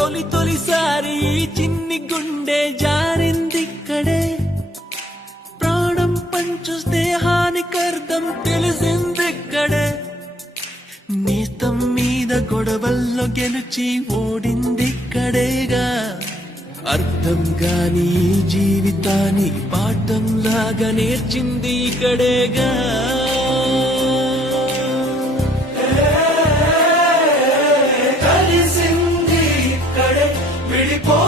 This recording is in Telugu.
తొలిసారి చిన్ని గుండె జారిందిక్కడే, ప్రాణం పంచు స్నేహానికర్థం తెలిసిందిక్కడే, నేస్తం మీద గొడవల్లో గెలిచి ఓడిందిక్కడేగా, అర్థం గాని జీవితాన్ని పాఠం లాగా నేర్చింది ఇక్కడేగా. కలిసింది ఇక్కడే, విడిపో